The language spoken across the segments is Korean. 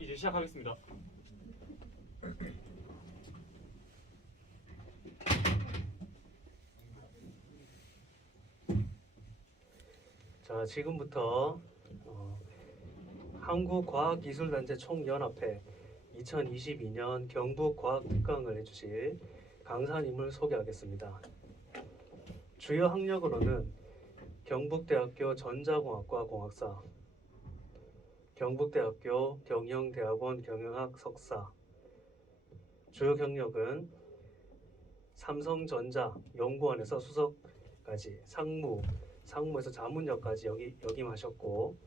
이제 시작하겠습니다. 자, 지금부터 한국과학기술단체 총연합회 2022년 경북과학특강을 해주실 강사님을 소개하겠습니다. 주요 학력으로는 경북대학교 전자공학과 공학사, 경북대학교 경영대학원 경영학 석사, 주요 경력은 삼성전자 연구원에서 수석까지, 상무에서 자문역까지 역임하셨고,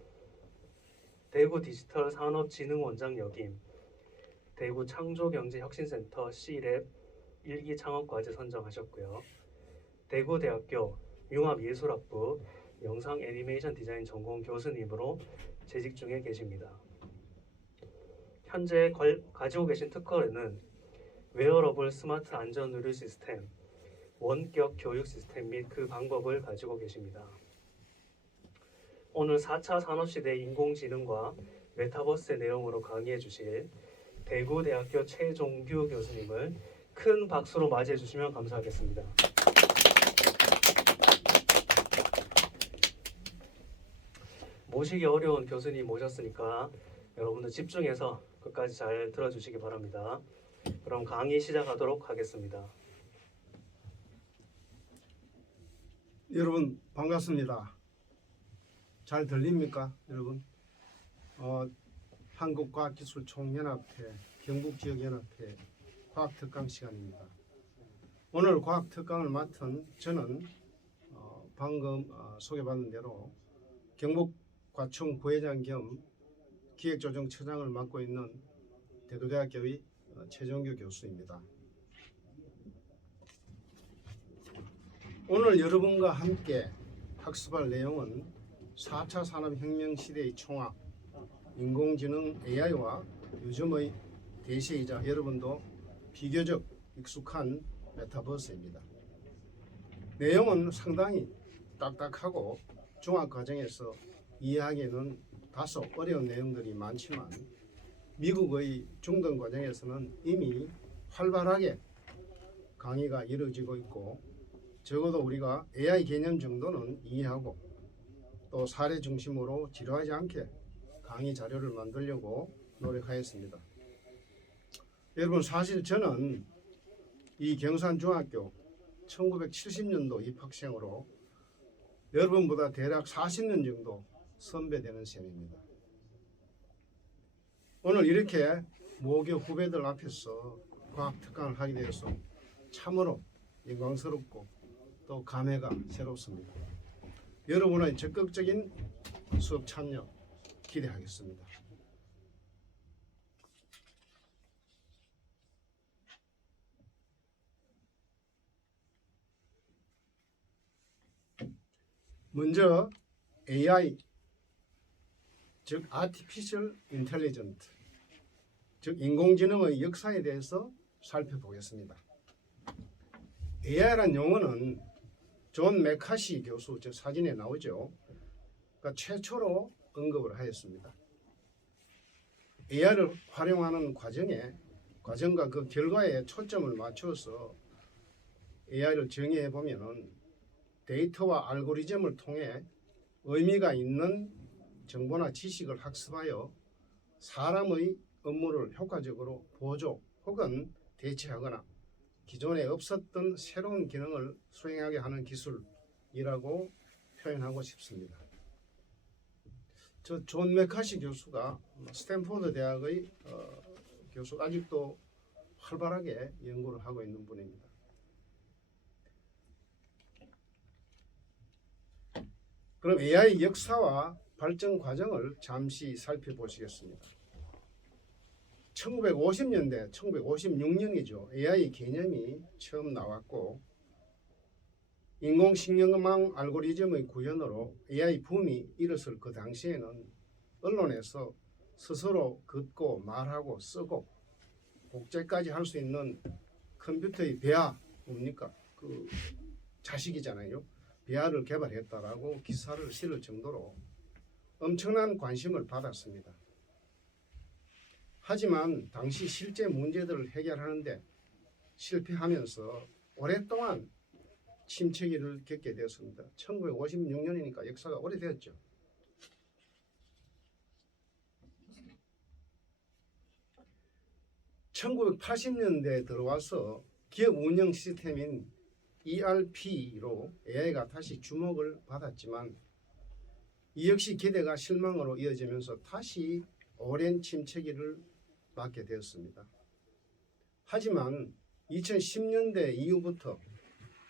대구 디지털 산업진흥원장 역임, 대구 창조경제혁신센터 C랩 1기 창업과제 선정하셨고요. 대구대학교 융합예술학부 영상 애니메이션 디자인 전공 교수님으로 재직 중에 계십니다. 현재 가지고 계신 특허는 웨어러블 스마트 안전 의료 시스템, 원격 교육 시스템 및 그 방법을 가지고 계십니다. 오늘 4차 산업시대 인공지능과 메타버스의 내용으로 강의해 주실 대구대학교 최종규 교수님을 큰 박수로 맞이해 주시면 감사하겠습니다. 모시기 어려운 교수님 모셨으니까 여러분들 집중해서 끝까지 잘 들어주시기 바랍니다. 그럼 강의 시작하도록 하겠습니다. 여러분 반갑습니다. 잘 들립니까, 여러분? 한국과학기술총연합회, 경북지역연합회 과학특강 시간입니다. 오늘 과학특강을 맡은 저는 방금 소개받은 대로 경북과총 부회장 겸 기획조정처장을 맡고 있는 대구대학교의 최종규 교수입니다. 오늘 여러분과 함께 학습할 내용은 4차 산업혁명 시대의 총학, 인공지능 AI와 요즘의 대세이자 여러분도 비교적 익숙한 메타버스입니다. 내용은 상당히 딱딱하고 중학과정에서 이해하기에는 다소 어려운 내용들이 많지만 미국의 중등 과정에서는 이미 활발하게 강의가 이루어지고 있고, 적어도 우리가 AI 개념 정도는 이해하고 또 사례 중심으로 지루하지 않게 강의 자료를 만들려고 노력하였습니다. 여러분, 사실 저는 이 경산중학교 1970년도 입학생으로 여러분보다 대략 40년 정도 선배되는 셈입니다. 오늘 이렇게 모교 후배들 앞에서 과학특강을 하게 되어서 참으로 영광스럽고 또 감회가 새롭습니다. 여러분의 적극적인 수업 참여 기대하겠습니다. 먼저 AI, 즉 Artificial Intelligence, 즉 인공지능의 역사에 대해서 살펴보겠습니다. AI라는 용어는 존 맥카시 교수, 저 사진에 나오죠. 그러니까 최초로 언급을 하였습니다. AI를 활용하는 과정과 그 결과에 초점을 맞춰서 AI를 정의해 보면은 데이터와 알고리즘을 통해 의미가 있는 정보나 지식을 학습하여 사람의 업무를 효과적으로 보조 혹은 대체하거나 기존에 없었던 새로운 기능을 수행하게 하는 기술이라고 표현하고 싶습니다. 저 존 맥카시 교수가 스탠포드 대학의 교수, 아직도 활발하게 연구를 하고 있는 분입니다. 그럼 AI 역사와 발전 과정을 잠시 살펴보시겠습니다. 1950년대, 1956년이죠. AI 개념이 처음 나왔고 인공신경망 알고리즘의 구현으로 AI 붐이 일었을 그 당시에는 언론에서 스스로 긋고 말하고 쓰고 복제까지 할 수 있는 컴퓨터의 배아, 뭡니까? 그 자식이잖아요. 배아를 개발했다라고 기사를 실을 정도로 엄청난 관심을 받았습니다. 하지만 당시 실제 문제들을 해결하는데 실패하면서 오랫동안 침체기를 겪게 되었습니다. 1956년이니까 역사가 오래되었죠. 1980년대에 들어와서 기업 운영 시스템인 ERP로 AI가 다시 주목을 받았지만 이 역시 기대가 실망으로 이어지면서 다시 오랜 침체기를 맞게 되었습니다. 하지만 2010년대 이후부터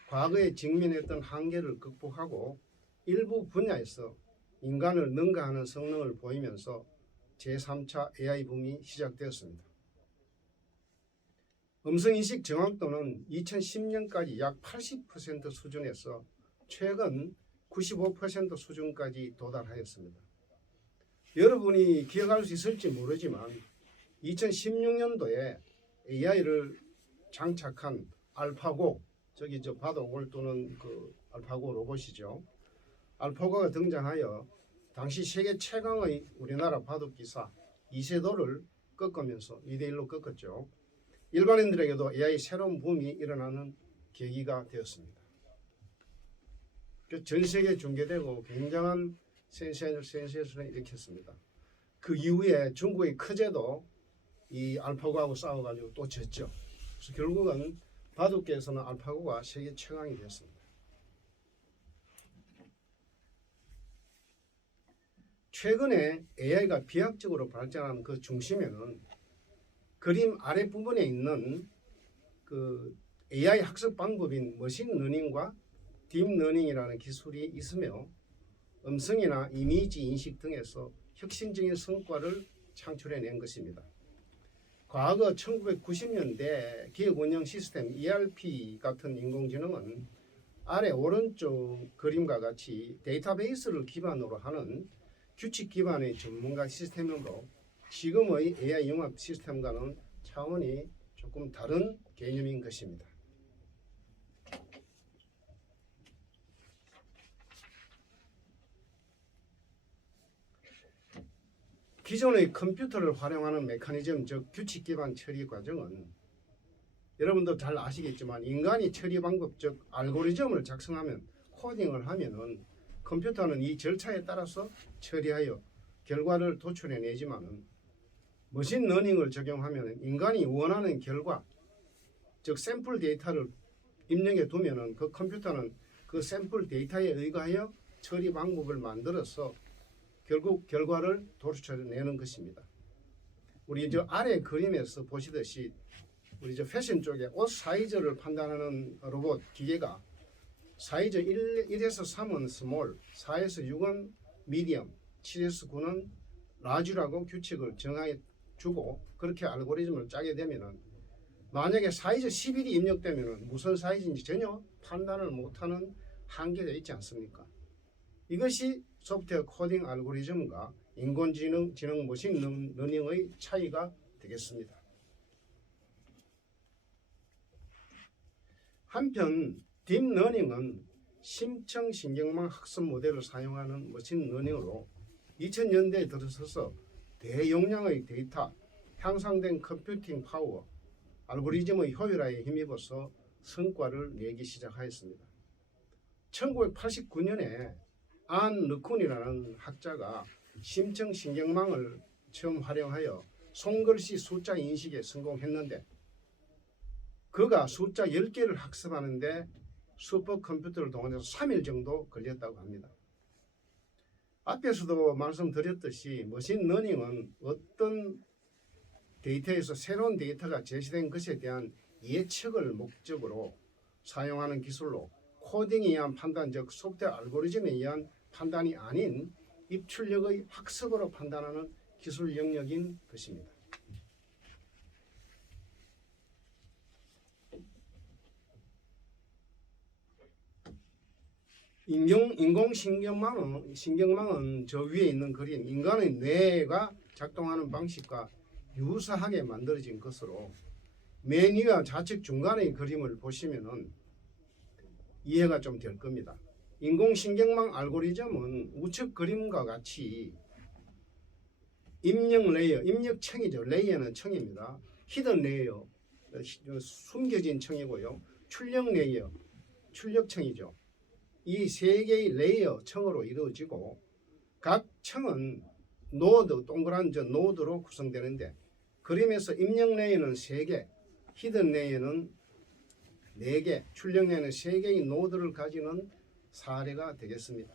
과거에 직면했던 한계를 극복하고 일부 분야에서 인간을 능가하는 성능을 보이면서 제3차 AI 붐이 시작되었습니다. 음성인식 정확도는 2010년까지 약 80% 수준에서 최근 95% 수준까지 도달하였습니다. 여러분이 기억할 수 있을지 모르지만 2016년도에 AI를 장착한 알파고, 저기 저 바둑을 두는 그 알파고 로봇이죠. 알파고가 등장하여 당시 세계 최강의 우리나라 바둑 기사 이세돌을 꺾으면서 2대1로 꺾었죠. 일반인들에게도 AI 새로운 붐이 일어나는 계기가 되었습니다. 전 세계에 중계되고 굉장한 센세이션을 일으켰습니다. 그 이후에 중국의 커제도 이 알파고하고 싸워가지고 또 졌죠. 그래서 결국은 바둑계에서는 알파고가 세계 최강이 됐습니다. 최근에 AI가 비약적으로 발전한 그 중심에는 그림 아랫부분에 있는 그 AI 학습 방법인 머신러닝과 딥러닝이라는 기술이 있으며 음성이나 이미지 인식 등에서 혁신적인 성과를 창출해낸 것입니다. 과거 1990년대 기업 운영 시스템 ERP 같은 인공지능은 아래 오른쪽 그림과 같이 데이터베이스를 기반으로 하는 규칙 기반의 전문가 시스템이므로 지금의 AI 융합 시스템과는 차원이 조금 다른 개념인 것입니다. 기존의 컴퓨터를 활용하는 메커니즘, 즉 규칙 기반 처리 과정은 여러분도 잘 아시겠지만 인간이 처리 방법, 즉 알고리즘을 작성하면 코딩을 하면은 컴퓨터는 이 절차에 따라서 처리하여 결과를 도출해내지만은 머신러닝을 적용하면 인간이 원하는 결과, 즉 샘플 데이터를 입력해 두면은 그 컴퓨터는 그 샘플 데이터에 의거하여 처리 방법을 만들어서 결국 결과를 도출해내는 것입니다. 우리 저 아래 그림에서 보시듯이 우리 저 패션 쪽에 옷 사이즈를 판단하는 로봇 기계가 사이즈 1에서 3은 스몰, 4에서 6은 미디엄, 7에서 9는 라지라고 규칙을 정해 주고 그렇게 알고리즘을 짜게 되면은 만약에 사이즈 11이 입력되면은 무슨 사이즈인지 전혀 판단을 못하는 한계가 있지 않습니까? 이것이 소프트웨어 코딩 알고리즘과 인공지능 머신러닝의 차이가 되겠습니다. 한편 딥러닝은 심층신경망 학습 모델을 사용하는 머신러닝으로 2000년대에 들어서서 대용량의 데이터, 향상된 컴퓨팅 파워, 알고리즘의 효율화에 힘입어서 성과를 내기 시작하였습니다. 1989년에 안 르쿤이라는 학자가 심층신경망을 처음 활용하여 손글씨 숫자 인식에 성공했는데 그가 숫자 10개를 학습하는데 슈퍼컴퓨터를 동원해서 3일 정도 걸렸다고 합니다. 앞에서도 말씀드렸듯이 머신러닝은 어떤 데이터에서 새로운 데이터가 제시된 것에 대한 예측을 목적으로 사용하는 기술로 코딩에 의한 판단, 즉 소프트웨어 알고리즘에 의한 판단이 아닌 입출력의 학습으로 판단하는 기술 영역인 것입니다. 인공신경망은 저 위에 있는 그림, 인간의 뇌가 작동하는 방식과 유사하게 만들어진 것으로 맨 위와 좌측 중간의 그림을 보시면은 이해가 좀 될 겁니다. 인공신경망 알고리즘은 우측 그림과 같이 입력 레이어, 입력청이죠. 레이어는 청입니다. 히든 레이어, 숨겨진 청이고요. 출력 레이어, 출력청이죠. 이 세 개의 레이어 청으로 이루어지고 각 청은 노드, 동그란 저 노드로 구성되는데 그림에서 입력 레이어는 3개, 히든 레이어는 4개, 출력 레이어는 3개의 노드를 가지는 사례가 되겠습니다.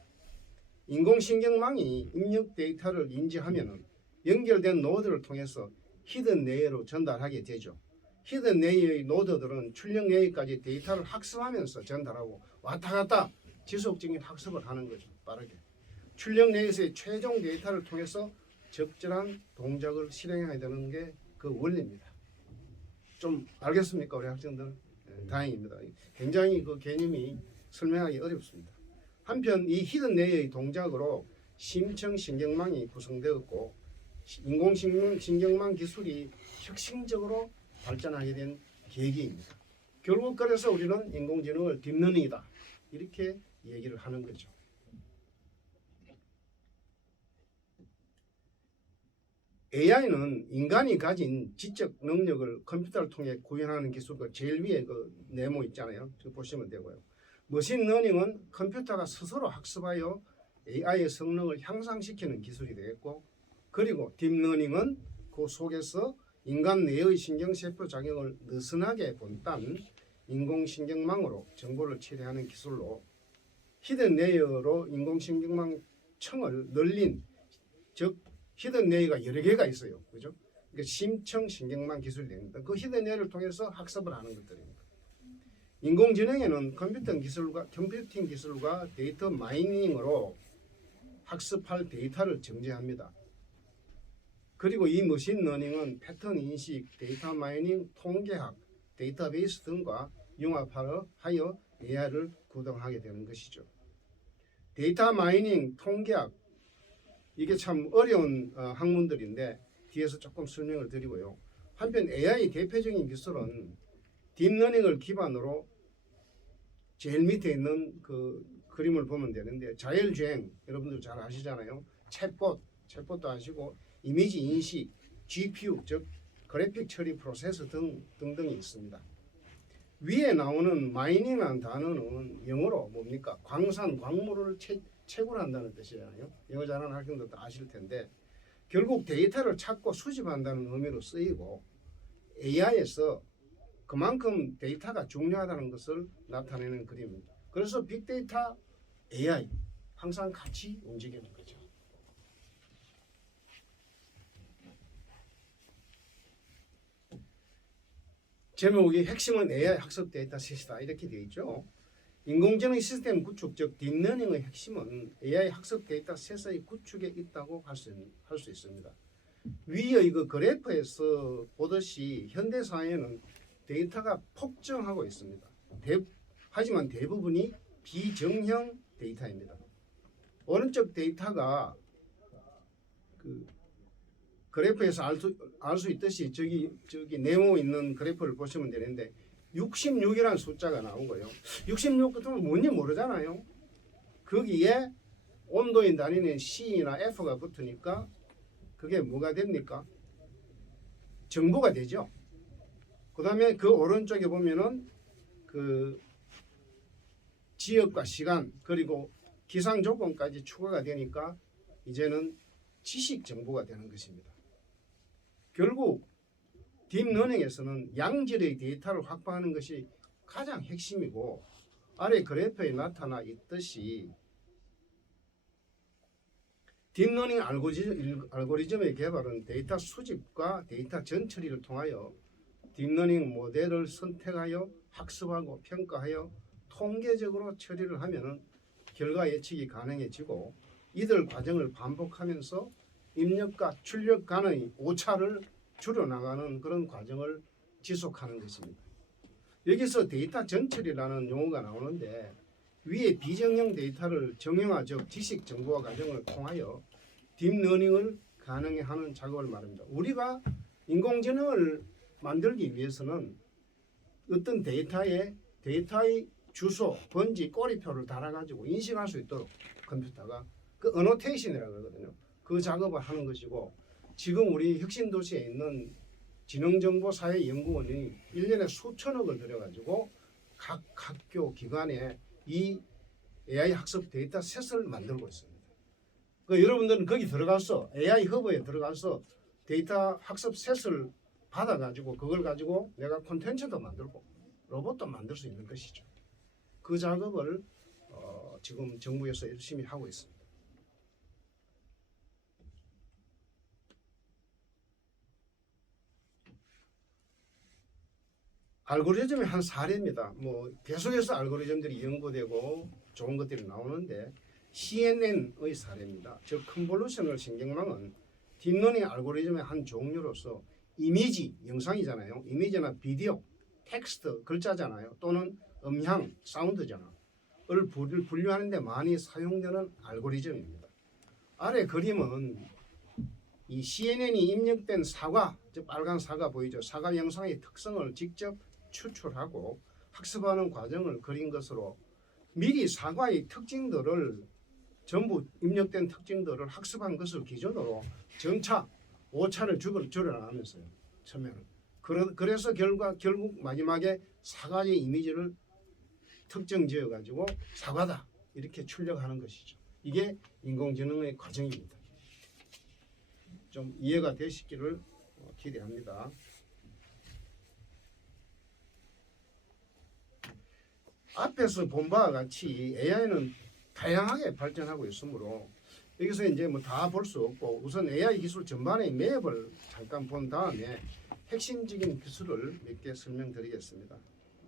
인공신경망이 입력 데이터를 인지하면 연결된 노드를 통해서 히든 레이어로 전달하게 되죠. 히든 레이어의 노드들은 출력 레이어까지 데이터를 학습하면서 전달하고 왔다 갔다 지속적인 학습을 하는 거죠. 빠르게. 출력 레이어에서의 최종 데이터를 통해서 적절한 동작을 실행해야 되는 게 그 원리입니다. 좀 알겠습니까, 우리 학생들? 네, 다행입니다. 굉장히 그 개념이 설명하기 어렵습니다. 한편 이 히든 레이어의 동작으로 심층신경망이 구성되었고 인공신경망 기술이 혁신적으로 발전하게 된 계기입니다. 결국 그래서 우리는 인공지능을 딥러닝이다 이렇게 얘기를 하는 거죠. AI는 인간이 가진 지적 능력을 컴퓨터를 통해 구현하는 기술과 제일 위에 그 네모 있잖아요. 보시면 되고요. 머신러닝은 컴퓨터가 스스로 학습하여 AI의 성능을 향상시키는 기술이 되겠고, 그리고 딥러닝은 그 속에서 인간 뇌의 신경세포 작용을 느슨하게 본딴 인공신경망으로 정보를 처리하는 기술로 히든 레이어로 인공신경망 청을 늘린, 즉 히든 레이어가 여러 개가 있어요. 그죠? 그러니까 심층 신경망 기술이 됩니다. 그 히든 레이어를 통해서 학습을 하는 것들입니다. 인공지능에는 컴퓨팅 기술과 데이터 마이닝으로 학습할 데이터를 정제합니다. 그리고 이 머신러닝은 패턴 인식, 데이터 마이닝, 통계학, 데이터베이스 등과 융합하여 AI를 구동하게 되는 것이죠. 데이터 마이닝, 통계학, 이게 참 어려운 학문들인데 뒤에서 조금 설명을 드리고요. 한편 AI 대표적인 기술은 딥러닝을 기반으로 제일 밑에 있는 그 그림을 보면 되는데 자율주행 여러분들 잘 아시잖아요. 챗봇도 아시고 이미지 인식, GPU 즉 그래픽 처리 프로세서 등등이 있습니다. 위에 나오는 마이닝이라는 단어는 영어로 뭡니까? 광물을 채굴한다는 뜻이잖아요. 영어 잘하는 학생들도 아실 텐데 결국 데이터를 찾고 수집한다는 의미로 쓰이고 AI에서 그만큼 데이터가 중요하다는 것을 나타내는 그림입니다. 그래서 빅데이터, AI 항상 같이 움직이는 거죠. 제목이 핵심은 AI 학습 데이터 셋이다 이렇게 되어 있죠. 인공지능 시스템 구축 즉 딥러닝의 핵심은 AI 학습 데이터 셋의 구축에 있다고 할 수 있습니다. 위의 그 그래프에서 보듯이 현대 사회는 데이터가 폭증하고 있습니다. 하지만 대부분이 비정형 데이터입니다. 오른쪽 데이터가 그 그래프에서 알 수 있듯이 저기 네모 있는 그래프를 보시면 되는데 66이라는 숫자가 나오고요. 66 같으면 뭔지 모르잖아요. 거기에 온도인 단위는 C나 F가 붙으니까 그게 뭐가 됩니까? 정보가 되죠. 그 다음에 그 오른쪽에 보면은 그 지역과 시간 그리고 기상 조건까지 추가가 되니까 이제는 지식 정보가 되는 것입니다. 결국 딥러닝에서는 양질의 데이터를 확보하는 것이 가장 핵심이고 아래 그래프에 나타나 있듯이 딥러닝 알고리즘의 개발은 데이터 수집과 데이터 전처리를 통하여 딥러닝 모델을 선택하여 학습하고 평가하여 통계적으로 처리를 하면 결과 예측이 가능해지고 이들 과정을 반복하면서 입력과 출력 간의 오차를 줄여나가는 그런 과정을 지속하는 것입니다. 여기서 데이터 전처리라는 용어가 나오는데 위에 비정형 데이터를 정형화적 지식 정보화 과정을 통하여 딥러닝을 가능해 하는 작업을 말합니다. 우리가 인공지능을 만들기 위해서는 어떤 데이터의 주소, 번지, 꼬리표를 달아가지고 인식할 수 있도록 컴퓨터가 그 어노테이션이라고 하거든요. 그 작업을 하는 것이고 지금 우리 혁신도시에 있는 지능정보사회연구원이 1년에 수천억을 들여가지고 각 학교 기관에 이 AI 학습 데이터셋을 만들고 있습니다. 그 여러분들은 거기 들어가서 AI 허브에 들어가서 데이터 학습 셋을 받아가지고 그걸 가지고 내가 콘텐츠도 만들고 로봇도 만들 수 있는 것이죠. 그 작업을 지금 정부에서 열심히 하고 있습니다. 알고리즘의 한 사례입니다. 뭐 계속해서 알고리즘들이 연구되고 좋은 것들이 나오는데 CNN의 사례입니다. 즉 컨볼루셔널 신경망은 딥러닝 알고리즘의 한 종류로서 이미지, 영상이잖아요. 이미지나 비디오, 텍스트, 글자잖아요. 또는 음향, 사운드잖아. 를 분류하는 데 많이 사용되는 알고리즘입니다. 아래 그림은 이 CNN이 입력된 사과, 즉 빨간 사과 보이죠? 사과 영상의 특성을 직접 추출하고 학습하는 과정을 그린 것으로 미리 사과의 특징들을 전부 입력된 특징들을 학습한 것을 기준으로 전차, 오차를 줄여나가면서요. 처음에는. 그래서 결국 마지막에 사과의 이미지를 특정 지어가지고 사과다 이렇게 출력하는 것이죠. 이게 인공지능의 과정입니다. 좀 이해가 되시기를 기대합니다. 앞에서 본 바와 같이 AI는 다양하게 발전하고 있으므로 여기서 이제 뭐 다 볼 수 없고 우선 AI 기술 전반의 맵을 잠깐 본 다음에 핵심적인 기술을 몇 개 설명드리겠습니다.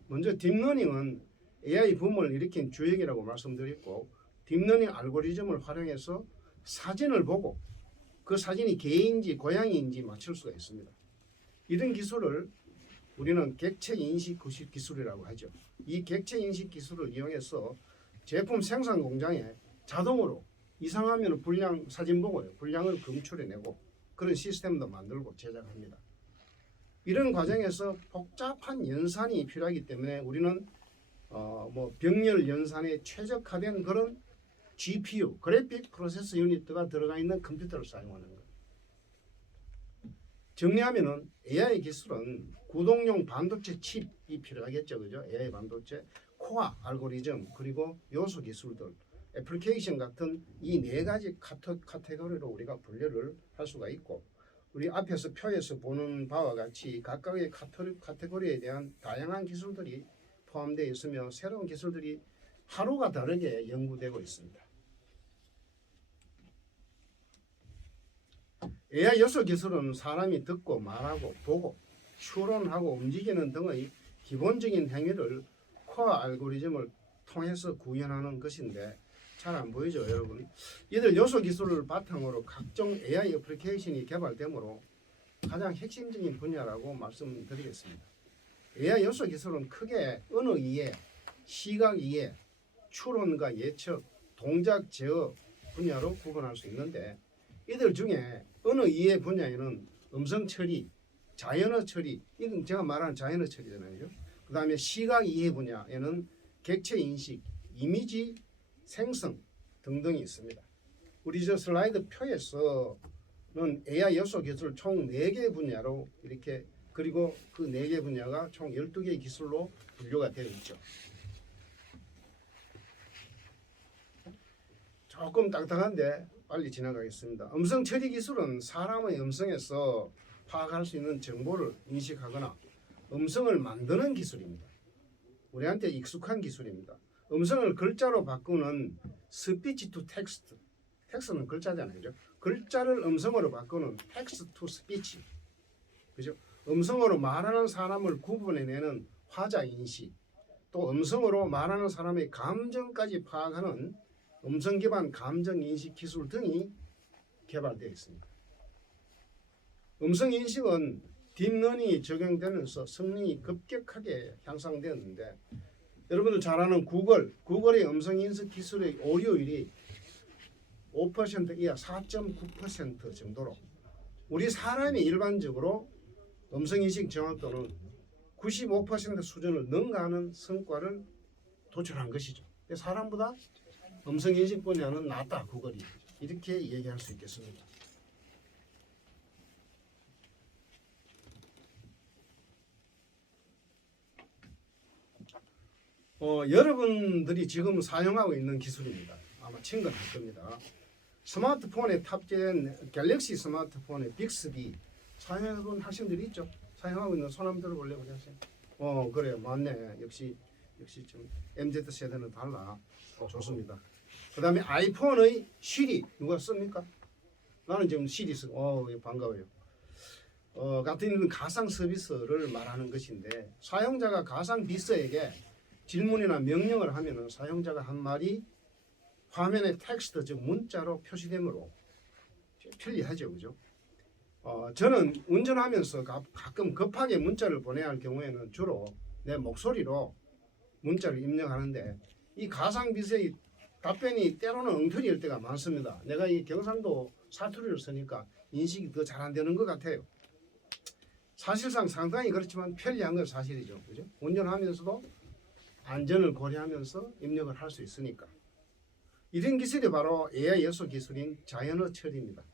먼저 딥러닝은 AI 붐을 일으킨 주역이라고 말씀드렸고 딥러닝 알고리즘을 활용해서 사진을 보고 그 사진이 개인지 고양이인지 맞출 수가 있습니다. 이런 기술을 우리는 객체 인식 기술이라고 하죠. 이 객체 인식 기술을 이용해서 제품 생산 공장에 자동으로 이상하면 불량 사진 보고요. 불량을 검출해내고 그런 시스템도 만들고 제작합니다. 이런 과정에서 복잡한 연산이 필요하기 때문에 우리는 뭐 병렬 연산에 최적화된 그런 GPU, 그래픽 프로세서 유닛가 들어가 있는 컴퓨터를 사용하는 것. 정리하면은 AI 기술은 구동용 반도체 칩이 필요하겠죠, 그죠? AI 반도체, 코어 알고리즘 그리고 요소 기술들, 애플리케이션 같은 이 네 가지 카테고리로 우리가 분류를 할 수가 있고, 우리 앞에서 표에서 보는 바와 같이 각각의 카테고리에 대한 다양한 기술들이 포함되어 있으며 새로운 기술들이 하루가 다르게 연구되고 있습니다. AI 요소 기술은 사람이 듣고 말하고 보고 추론하고 움직이는 등의 기본적인 행위를 코어 알고리즘을 통해서 구현하는 것인데 잘 안 보이죠, 여러분? 이들 요소 기술을 바탕으로 각종 AI 애플리케이션이 개발되므로 가장 핵심적인 분야라고 말씀드리겠습니다. AI 요소 기술은 크게 언어 이해, 시각 이해, 추론과 예측, 동작 제어 분야로 구분할 수 있는데 이들 중에 언어 이해 분야에는 음성 처리, 자연어 처리, 이건 제가 말하는 자연어 처리잖아요. 그 다음에 시각 이해 분야에는 객체 인식, 이미지 생성 등등이 있습니다. 우리 저 슬라이드 표에서는 AI 요소 기술 총 4개 분야로 이렇게 그리고 그 4개 분야가 총 12개의 기술로 분류가 되어 있죠. 조금 딱딱한데 빨리 지나가겠습니다. 음성 처리 기술은 사람의 음성에서 파악할 수 있는 정보를 인식하거나 음성을 만드는 기술입니다. 우리한테 익숙한 기술입니다. 음성을 글자로 바꾸는 스피치 투 텍스트. 텍스트는 글자잖아요. 그죠? 글자를 음성으로 바꾸는 텍스트 투 스피치. 그죠? 음성으로 말하는 사람을 구분해내는 화자 인식, 또 음성으로 말하는 사람의 감정까지 파악하는 음성 기반 감정 인식 기술 등이 개발되어 있습니다. 음성 인식은 딥러닝이 적용되면서 성능이 급격하게 향상되었는데 여러분들 잘 아는 구글의 음성 인식 기술의 오류율이 5% 이하 4.9% 정도로 우리 사람이 일반적으로 음성인식 정확도는 95% 수준을 능가하는 성과를 도출한 것이죠. 사람보다 음성인식 분야는 낫다, 구글이. 이렇게 얘기할 수 있겠습니다. 여러분들이 지금 사용하고 있는 기술입니다. 아마 친근할 겁니다. 스마트폰에 탑재된 갤럭시 스마트폰의 빅스비 사용해본 학생들이 있죠? 사용하고 있는 손 한번 들어볼래요, 우리 학생? 그래요, 맞네. 역시 좀 MZ 세대는 달라. 좋습니다. 그다음에 아이폰의 시리 누가 씁니까? 나는 지금 시리 쓰고 반가워요. 같은 이런 가상 서비스를 말하는 것인데 사용자가 가상 비서에게 질문이나 명령을 하면은 사용자가 한 말이 화면에 텍스트 즉 문자로 표시되므로 편리하죠, 그죠? 저는 운전하면서 가끔 급하게 문자를 보내야 할 경우에는 주로 내 목소리로 문자를 입력하는데 이 가상 비서의 답변이 때로는 엉터리일 때가 많습니다. 내가 이 경상도 사투리를 쓰니까 인식이 더 잘 안 되는 것 같아요. 사실상 상당히 그렇지만 편리한 건 사실이죠, 그죠? 운전하면서도 안전을 고려하면서 입력을 할 수 있으니까. 이런 기술이 바로 AI 요소 기술인 자연어 처리입니다.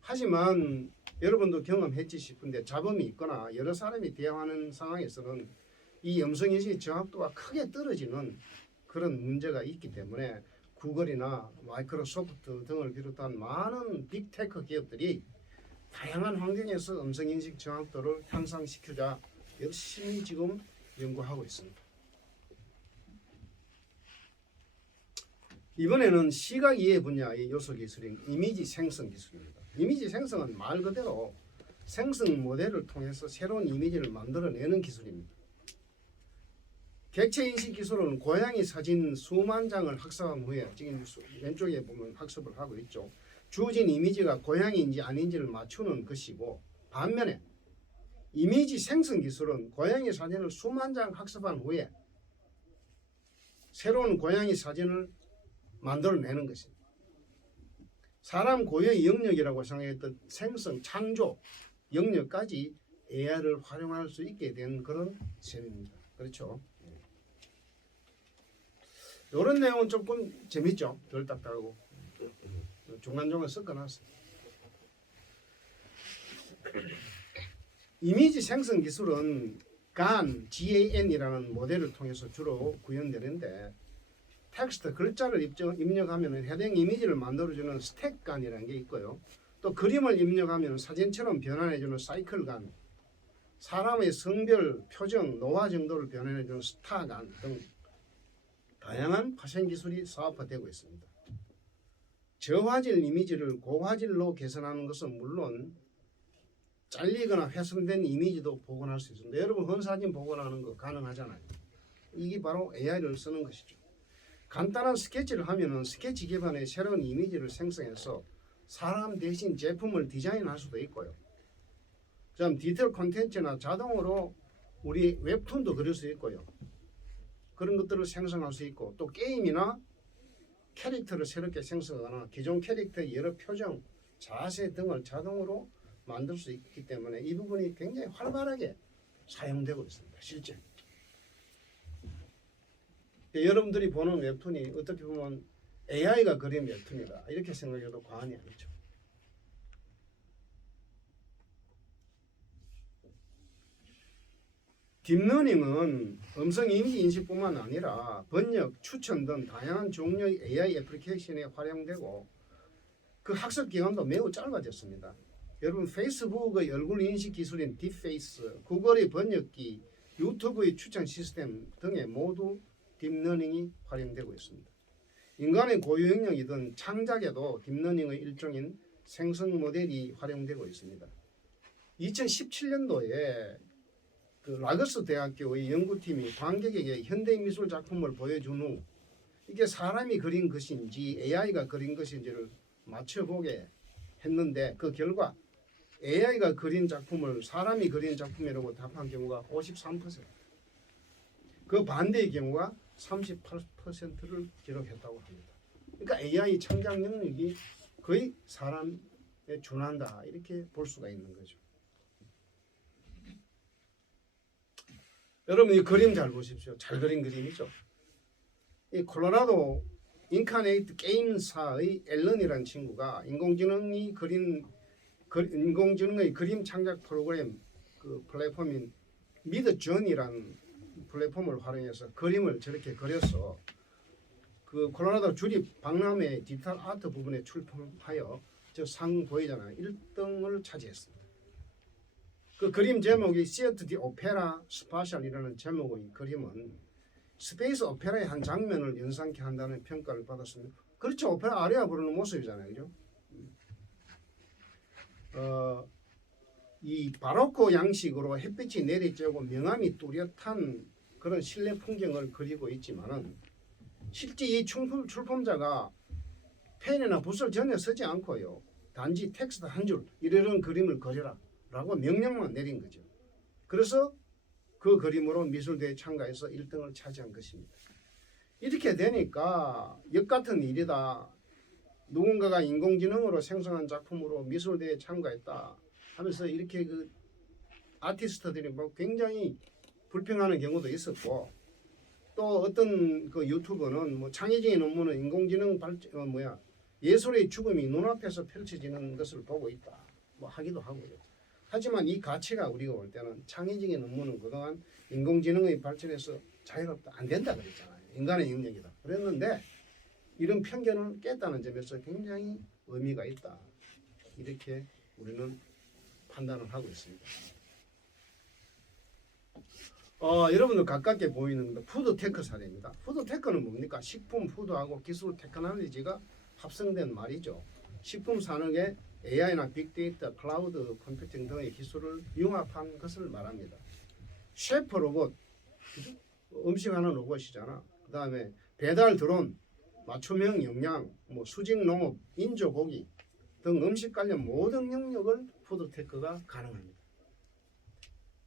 하지만 여러분도 경험했지 싶은데 잡음이 있거나 여러 사람이 대화하는 상황에서는 이 음성인식 정확도가 크게 떨어지는 그런 문제가 있기 때문에 구글이나 마이크로소프트 등을 비롯한 많은 빅테크 기업들이 다양한 환경에서 음성인식 정확도를 향상시키자 열심히 지금 연구하고 있습니다. 이번에는 시각 이해 분야의 요소 기술인 이미지 생성 기술입니다. 이미지 생성은 말 그대로 생성 모델을 통해서 새로운 이미지를 만들어내는 기술입니다. 객체 인식 기술은 고양이 사진 수만 장을 학습한 후에 지금 왼쪽에 보면 학습을 하고 있죠. 주어진 이미지가 고양이인지 아닌지를 맞추는 것이고 반면에 이미지 생성 기술은 고양이 사진을 수만 장 학습한 후에 새로운 고양이 사진을 만들어내는 것입니다. 사람 고유의 영역이라고 생각했던 생성, 창조 영역까지 AI를 활용할 수 있게 된 그런 셈입니다. 그렇죠? 이런 내용은 조금 재밌죠? 덜 딱딱하고 중간중간 섞어놨어요. 이미지 생성 기술은 GAN이라는 모델을 통해서 주로 구현되는데 텍스트 글자를 입력하면 해당 이미지를 만들어주는 스택간이라는 게 있고요. 또 그림을 입력하면 사진처럼 변환해주는 사이클간, 사람의 성별, 표정, 노화 정도를 변환해주는 스타간 등 다양한 파생 기술이 사업화되고 있습니다. 저화질 이미지를 고화질로 개선하는 것은 물론 잘리거나 훼손된 이미지도 복원할 수 있습니다. 여러분 헌사진 복원하는 거 가능하잖아요. 이게 바로 AI를 쓰는 것이죠. 간단한 스케치를 하면은 스케치 기반의 새로운 이미지를 생성해서 사람 대신 제품을 디자인할 수도 있고요. 좀 디테일 콘텐츠나 자동으로 우리 웹툰도 그릴 수 있고요. 그런 것들을 생성할 수 있고 또 게임이나 캐릭터를 새롭게 생성하거나 기존 캐릭터의 여러 표정, 자세 등을 자동으로 만들 수 있기 때문에 이 부분이 굉장히 활발하게 사용되고 있습니다. 실제. 여러분들이 보는 웹툰이 어떻게 보면 AI가 그린 웹툰이다 이렇게 생각해도 과언이 아니죠. 딥러닝은 음성 이미지 인식뿐만 아니라 번역, 추천 등 다양한 종류의 AI 애플리케이션에 활용되고 그 학습 기간도 매우 짧아졌습니다. 여러분 페이스북의 얼굴 인식 기술인 딥페이스, 구글의 번역기, 유튜브의 추천 시스템 등에 모두 딥러닝이 활용되고 있습니다. 인간의 고유 영역이든 창작에도 딥러닝의 일종인 생성 모델이 활용되고 있습니다. 2017년도에 그 라거스 대학교의 연구팀이 관객에게 현대미술 작품을 보여준 후 이게 사람이 그린 것인지 AI가 그린 것인지를 맞춰보게 했는데 그 결과 AI가 그린 작품을 사람이 그린 작품이라고 답한 경우가 53%, 그 반대의 경우가 38%를 기록했다고 합니다. 그러니까 AI 창작 능력이 거의 사람에 준한다 이렇게 볼 수가 있는 거죠. 여러분 이 그림 잘 보십시오. 잘 그린 그림이죠. 이 콜로라도 인카네이트 게임사의 앨런이라는 친구가 인공지능의 그림 창작 프로그램 그 플랫폼인 미드전이라는 플랫폼을 활용해서 그림을 저렇게 그려서 그 콜로라도 주립 박람회 디지털 아트 부분에 출품하여 저 상 보이잖아요. 1등을 차지했습니다. 그 그림 제목이 시어트 디 오페라 스파셜이라는 제목의 그림은 스페이스 오페라의 한 장면을 연상케 한다는 평가를 받았습니다. 그렇죠. 오페라 아리아 부르는 모습이잖아요. 그죠? 이 바로코 양식으로 햇빛이 내리쬐고 명암이 뚜렷한 그런 실내 풍경을 그리고 있지만은 실제 이 출품자가 펜이나 붓을 전혀 쓰지 않고요. 단지 텍스트 한 줄 이런 그림을 그려라 라고 명령만 내린 거죠. 그래서 그 그림으로 미술대회에 참가해서 1등을 차지한 것입니다. 이렇게 되니까 역같은 일이다. 누군가가 인공지능으로 생성한 작품으로 미술대회에 참가했다 하면서 이렇게 그 아티스트들이 뭐 굉장히 불평하는 경우도 있었고, 또 어떤 그 유튜버는 뭐 창의적인 논문은 인공지능 예술의 죽음이 눈앞에서 펼쳐지는 것을 보고 있다 뭐 하기도 하고요. 하지만 이 가치가 우리가 볼 때는 창의적인 논문은 그동안 인공지능의 발전에서 자유롭다 안 된다 그랬잖아요. 인간의 영역이다 그랬는데 이런 편견을 깼다는 점에서 굉장히 의미가 있다 이렇게 우리는 판단을 하고 있습니다. 여러분들 가깝게 보이는 푸드테크 사례입니다. 푸드테크는 뭡니까? 식품 푸드하고 기술 테크놀로지가 합성된 말이죠. 식품 산업에 AI나 빅데이터, 클라우드 컴퓨팅 등의 기술을 융합한 것을 말합니다. 셰프 로봇, 음식하는 로봇이잖아. 그 다음에 배달 드론, 맞춤형 영양, 수직 농업, 인조 고기 등 음식 관련 모든 영역을 푸드테크가 가능합니다.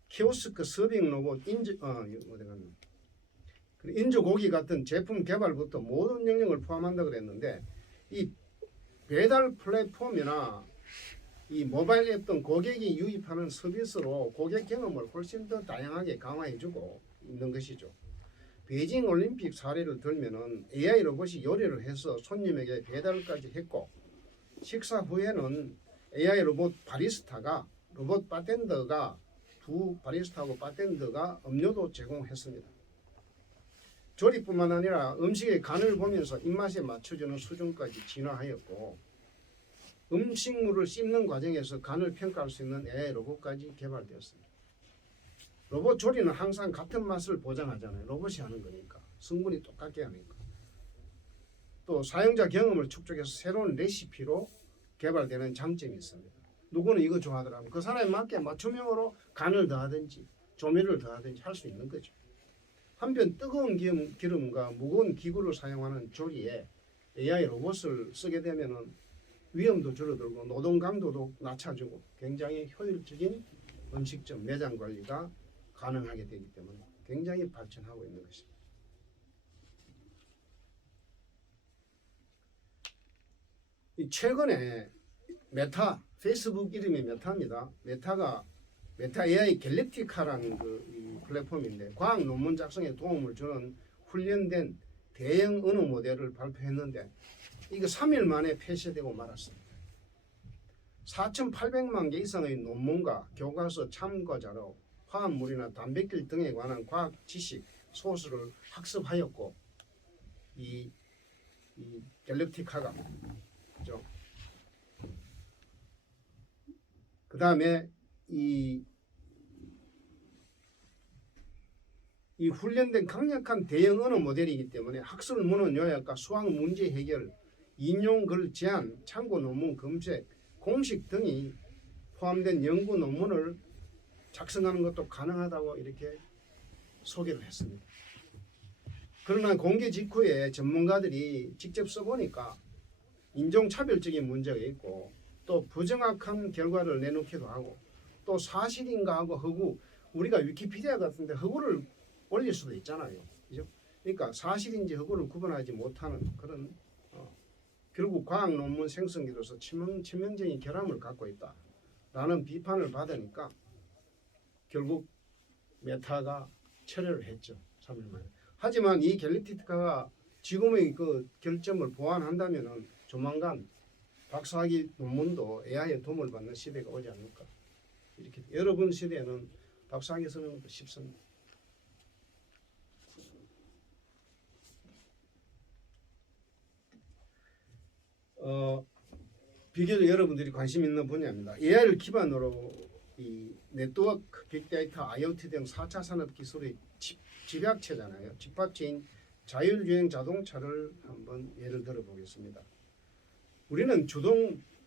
키오스크 서빙 로봇, 인조 고기 같은 제품 개발부터 모든 영역을 포함한다 그랬는데 이 배달 플랫폼이나 이 모바일 앱 등 고객이 유입하는 서비스로 고객 경험을 훨씬 더 다양하게 강화해주고 있는 것이죠. 베이징 올림픽 사례를 들면은 AI 로봇이 요리를 해서 손님에게 배달까지 했고, 식사 후에는 AI 로봇 바리스타가 두 바리스타하고 바텐더가 음료도 제공했습니다. 조리뿐만 아니라 음식의 간을 보면서 입맛에 맞춰주는 수준까지 진화하였고, 음식물을 씹는 과정에서 간을 평가할 수 있는 AI 로봇까지 개발되었습니다. 로봇 조리는 항상 같은 맛을 보장하잖아요. 로봇이 하는 거니까. 성분이 똑같게 하니까. 또 사용자 경험을 축적해서 새로운 레시피로 개발되는 장점이 있습니다. 누구는 이거 좋아하더라면 그 사람에 맞게 맞춤형으로 간을 더하든지 조미료를 더하든지 할 수 있는 거죠. 한편 뜨거운 기름과 무거운 기구를 사용하는 조리에 AI 로봇을 쓰게 되면은 위험도 줄어들고 노동 강도도 낮춰주고 굉장히 효율적인 음식점 매장 관리가 가능하게 되기 때문에 굉장히 발전하고 있는 것입니다. 최근에 메타, 페이스북 이름이 메타입니다. 메타 AI 갤럭티카라는 이 플랫폼인데 과학 논문 작성에 도움을 주는 훈련된 대형 언어 모델을 발표했는데 이거 3일 만에 폐쇄되고 말았습니다. 4,800만 개 이상의 논문과 교과서 참고 자료, 화합물이나 단백질 등에 관한 과학 지식 소수를 학습하였고 이 갤럭티카가 그죠? 그 다음에 이 훈련된 강력한 대형 언어 모델이기 때문에 학술 문헌 요약과 수학 문제 해결, 인용글 제안, 참고 논문 검색, 공식 등이 포함된 연구 논문을 작성하는 것도 가능하다고 이렇게 소개를 했습니다. 그러나 공개 직후에 전문가들이 직접 써보니까 인종차별적인 문제가 있고 또 부정확한 결과를 내놓기도 하고 또 사실인가 하고 허구, 우리가 위키피디아 같은데 허구를 올릴 수도 있잖아요. 그죠? 그러니까 사실인지 허구를 구분하지 못하는 그런 결국 과학 논문 생성기로서 치명적인 결함을 갖고 있다라는 비판을 받으니까 결국 메타가 철회를 했죠. 3일 만에. 하지만 이 갤럭티카가 지금의 그 결점을 보완한다면은 조만간 박사학위 논문도 AI의 도움을 받는 시대가 오지 않을까. 이렇게 여러분 시대에는 박사학위 쓰는 것도 쉽습니다. 비교적 여러분들이 관심 있는 분야입니다. AI를 기반으로 이 네트워크, 빅데이터, IoT 등 4차 산업 기술의 집약체잖아요. 집합체인 자율주행 자동차를 한번 예를 들어 보겠습니다. 우리는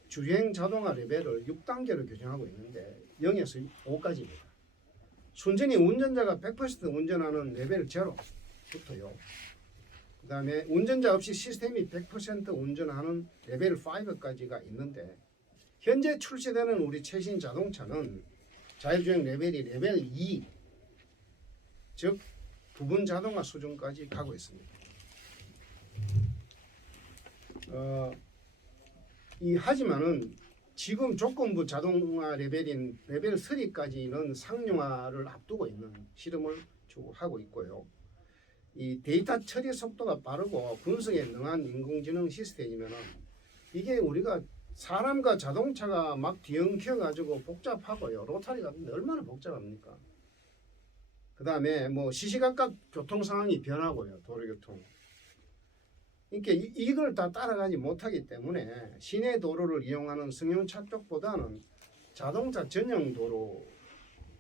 주행 자동화 레벨을 6단계로 규정하고 있는데 0에서 5까지입니다. 순전히 운전자가 100% 운전하는 레벨 0부터요. 그 다음에 운전자 없이 시스템이 100% 운전하는 레벨 5까지가 있는데 현재 출시되는 우리 최신 자동차는 자율주행 레벨이 레벨 2, 즉 부분 자동화 수준까지 가고 있습니다. 하지만은 지금 조건부 자동화 레벨인 레벨 3까지는 상용화를 앞두고 있는 실험을 하고 있고요. 이 데이터 처리 속도가 빠르고 분석에 능한 인공지능 시스템이면은 이게 우리가 사람과 자동차가 막 뒤엉켜 가지고 복잡하고요. 로타리 같은데 얼마나 복잡합니까? 그 다음에 뭐 시시각각 교통 상황이 변하고요. 도로교통. 그러니까 이걸 다 따라가지 못하기 때문에 시내 도로를 이용하는 승용차 쪽보다는 자동차 전용 도로,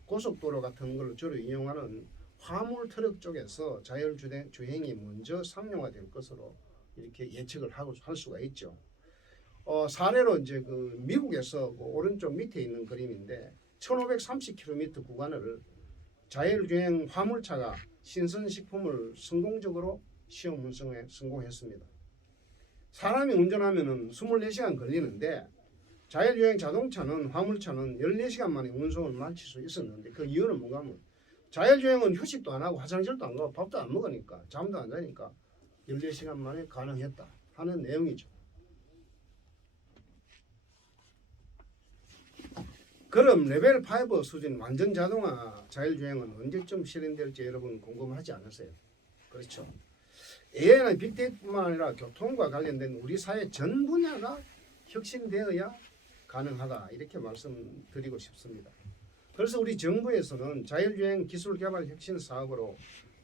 고속도로 같은 걸 주로 이용하는 화물 트럭 쪽에서 자율주행이 먼저 상용화될 것으로 이렇게 예측을 할 수가 있죠. 사례로 이제 그 미국에서 그 오른쪽 밑에 있는 그림인데 1530km 구간을 자율주행 화물차가 신선식품을 성공적으로 시험 운송에 성공했습니다. 사람이 운전하면은 24시간 걸리는데 자율주행 자동차는 화물차는 14시간 만에 운송을 마칠 수 있었는데 그 이유는 뭔가 하면 자율주행은 휴식도 안 하고 화장실도 안 가고 밥도 안 먹으니까 잠도 안 자니까 14시간 만에 가능했다 하는 내용이죠. 그럼 레벨 5 수준 완전 자동화 자율주행은 언제쯤 실현될지 여러분 궁금하지 않으세요? 그렇죠. AI나 빅데이터뿐만 아니라 교통과 관련된 우리 사회 전 분야가 혁신되어야 가능하다 이렇게 말씀드리고 싶습니다. 그래서 우리 정부에서는 자율주행 기술 개발 혁신 사업으로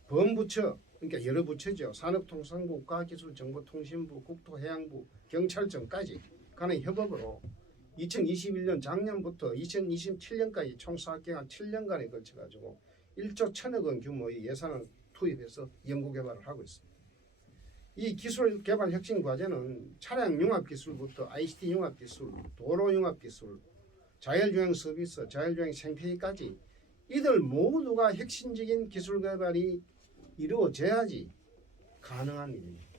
범부처, 그러니까 여러 부처죠. 산업통상부, 과학기술정보통신부, 국토해양부, 경찰청까지 간의 협업으로 2021년 작년부터 2027년까지 총 사업기간 7년간에 걸쳐가지고 1조 1천억 원 규모의 예산을 투입해서 연구개발을 하고 있습니다. 이 기술 개발 혁신 과제는 차량 융합 기술부터 ICT 융합 기술, 도로 융합 기술, 자율주행 서비스, 자율주행 생태계까지 이들 모두가 혁신적인 기술 개발이 이루어져야지 가능한 일입니다.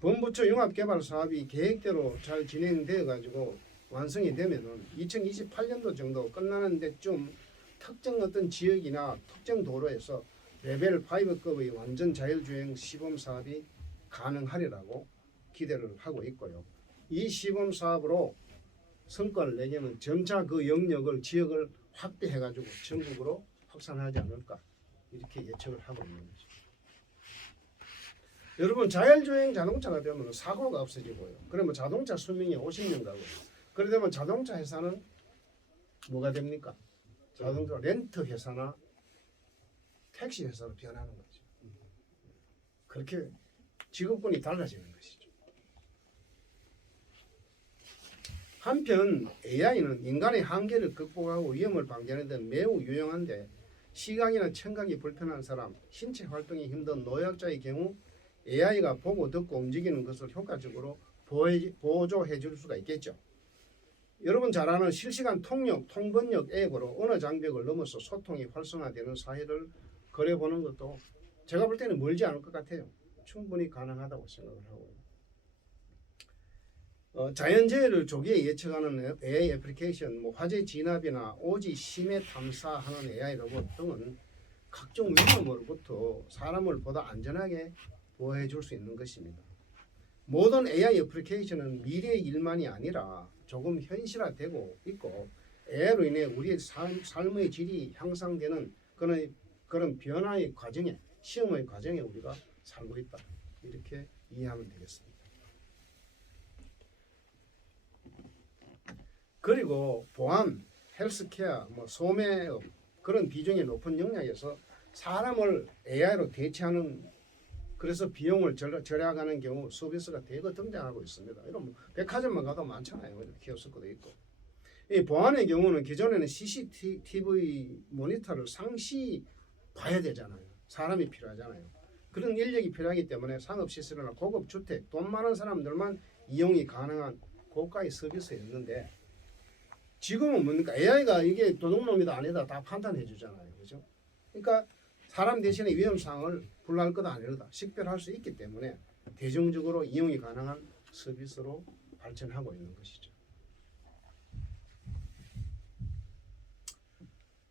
본부처 융합 개발 사업이 계획대로 잘 진행되어 가지고 완성이 되면은 2028년도 정도 끝나는 데쯤 특정 어떤 지역이나 특정 도로에서 레벨 5급의 완전 자율주행 시범 사업이 가능하리라고 기대를 하고 있고요. 이 시범 사업으로 성과를 내려면 점차 그 영역을 지역을 확대해 가지고 전국으로 확산하지 않을까 이렇게 예측을 하고 있는 거죠. 여러분 자율주행 자동차가 되면 사고가 없어지고요. 그러면 자동차 수명이 50년 가고요. 그러다 보면 자동차 회사는 뭐가 됩니까? 자동차 렌트 회사나 택시 회사로 변하는 거죠. 그렇게 직업군이 달라지는 것이죠. 한편 AI는 인간의 한계를 극복하고 위험을 방지하는 데 매우 유용한데 시각이나 청각이 불편한 사람, 신체 활동이 힘든 노약자의 경우 AI가 보고 듣고 움직이는 것을 효과적으로 보조해 줄 수가 있겠죠. 여러분 잘 아는 실시간 통번역 앱으로 언어 장벽을 넘어서 소통이 활성화되는 사회를 그려보는 것도 제가 볼 때는 멀지 않을 것 같아요. 충분히 가능하다고 생각을 하고요. 자연재해를 조기에 예측하는 AI 애플리케이션, 화재 진압이나 오지 심해 탐사하는 AI 로봇 등은 각종 위험으로부터 사람을 보다 안전하게 보호해 줄 수 있는 것입니다. 모든 AI 애플리케이션은 미래의 일만이 아니라 조금 현실화되고 있고 AI로 인해 우리의 삶의 질이 향상되는 그런 변화의 과정에 시험의 과정에 우리가 살고 있다. 이렇게 이해하면 되겠습니다. 그리고 보안, 헬스케어, 소매업 그런 비중이 높은 영역에서 사람을 AI로 대체하는 그래서 비용을 절약하는 경우 서비스가 대거 등장하고 있습니다. 이런 뭐 백화점만 가도 많잖아요. 키오스크도 있고. 이 보안의 경우는 기존에는 CCTV 모니터를 상시 봐야 되잖아요. 사람이 필요하잖아요. 그런 인력이 필요하기 때문에 상업시설이나 고급 주택, 돈 많은 사람들만 이용이 가능한 고가의 서비스였는데 지금은 뭡니까? AI가 이게 도둑놈이다 아니다 다 판단해 주잖아요. 그죠? 그러니까 사람 대신에 위험사항을 불러할 거다 아니다 식별할 수 있기 때문에 대중적으로 이용이 가능한 서비스로 발전하고 있는 것이죠.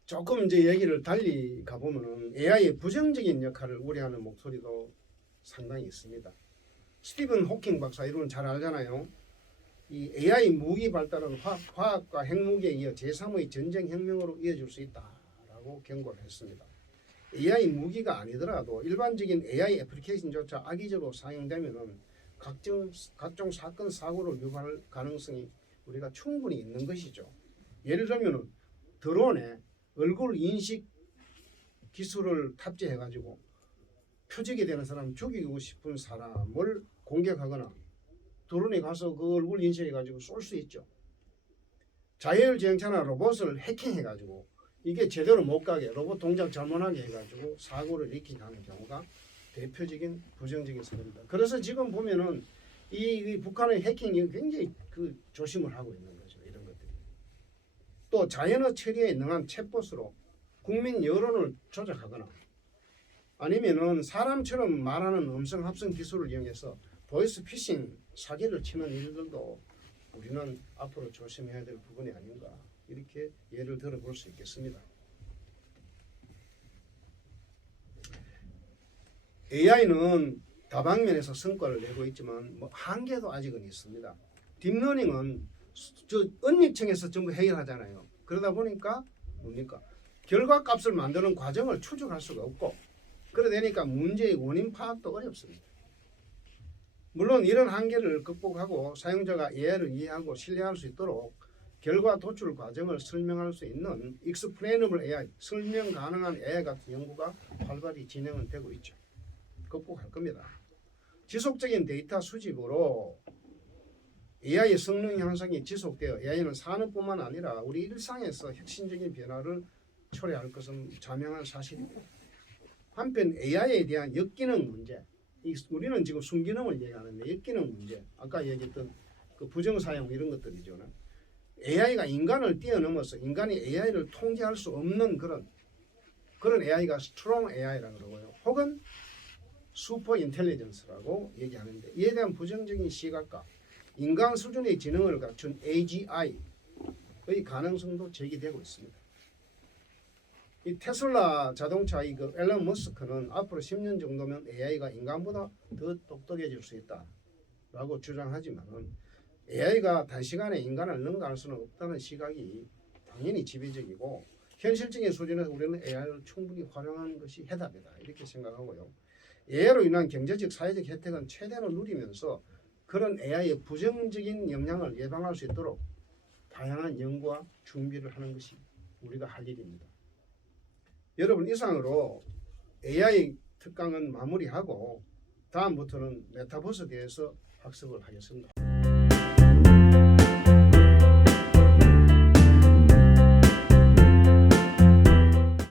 조금 이제 얘기를 달리 가보면은 AI의 부정적인 역할을 우려하는 목소리도 상당히 있습니다. 스티븐 호킹 박사 이분은 잘 알잖아요. 이 AI 무기 발달은 화학과 핵무기에 이어 제3의 전쟁혁명으로 이어질 수 있다라고 경고를 했습니다. AI 무기가 아니더라도 일반적인 AI 애플리케이션조차 악의적으로 사용되면은 각종 사건 사고를 유발할 가능성이 우리가 충분히 있는 것이죠. 예를 들면은 드론에 얼굴 인식 기술을 탑재해가지고 표적이 되는 사람, 죽이고 싶은 사람을 공격하거나 드론에 가서 그 얼굴 인식해가지고 쏠 수 있죠. 자율주행차나 로봇을 해킹해가지고 이게 제대로 못 가게 로봇 동작 잘못하게 해가지고 사고를 일으키게 하는 경우가 대표적인 부정적인 사례입니다. 그래서 지금 보면은 이 북한의 해킹이 굉장히 조심을 하고 있는 거죠. 이런 것들이. 또 자연어 처리에 능한 챗봇으로 국민 여론을 조작하거나 아니면은 사람처럼 말하는 음성 합성 기술을 이용해서 보이스 피싱 사기를 치는 일들도 우리는 앞으로 조심해야 될 부분이 아닌가 이렇게 예를 들어 볼 수 있겠습니다. AI는 다방면에서 성과를 내고 있지만 뭐 한계도 아직은 있습니다. 딥러닝은 은닉층에서 전부 해결하잖아요. 그러다 보니까 뭡니까? 결과값을 만드는 과정을 추적할 수가 없고 그러다 보니까 문제의 원인 파악도 어렵습니다. 물론 이런 한계를 극복하고 사용자가 AI를 이해하고 신뢰할 수 있도록 결과 도출 과정을 설명할 수 있는 Explainable AI, 설명 가능한 AI 같은 연구가 활발히 진행은 되고 있죠. 극복할 겁니다. 지속적인 데이터 수집으로 AI의 성능 향상이 지속되어 AI는 산업뿐만 아니라 우리 일상에서 혁신적인 변화를 초래할 것은 자명한 사실입니다. 한편 AI에 대한 역기능 문제, 우리는 지금 순기능을 얘기하는데 역기능 문제, 아까 얘기했던 그 부정사용 이런 것들이죠. AI가 인간을 뛰어넘어서 인간이 AI를 통제할 수 없는 그런 AI가 스트롱 AI라고 그러고요. 혹은 슈퍼 인텔리전스라고 얘기하는데 이에 대한 부정적인 시각과 인간 수준의 지능을 갖춘 AGI의 가능성도 제기되고 있습니다. 이 테슬라 자동차의 앨런 머스크는 앞으로 10년 정도면 AI가 인간보다 더 똑똑해질 수 있다라고 주장하지만 AI가 단시간에 인간을 능가할 수는 없다는 시각이 당연히 지배적이고 현실적인 수준에서 우리는 AI를 충분히 활용하는 것이 해답이다 이렇게 생각하고요. AI로 인한 경제적 사회적 혜택은 최대로 누리면서 그런 AI의 부정적인 영향을 예방할 수 있도록 다양한 연구와 준비를 하는 것이 우리가 할 일입니다. 여러분 이상으로 AI 특강은 마무리하고 다음부터는 메타버스에 대해서 학습을 하겠습니다.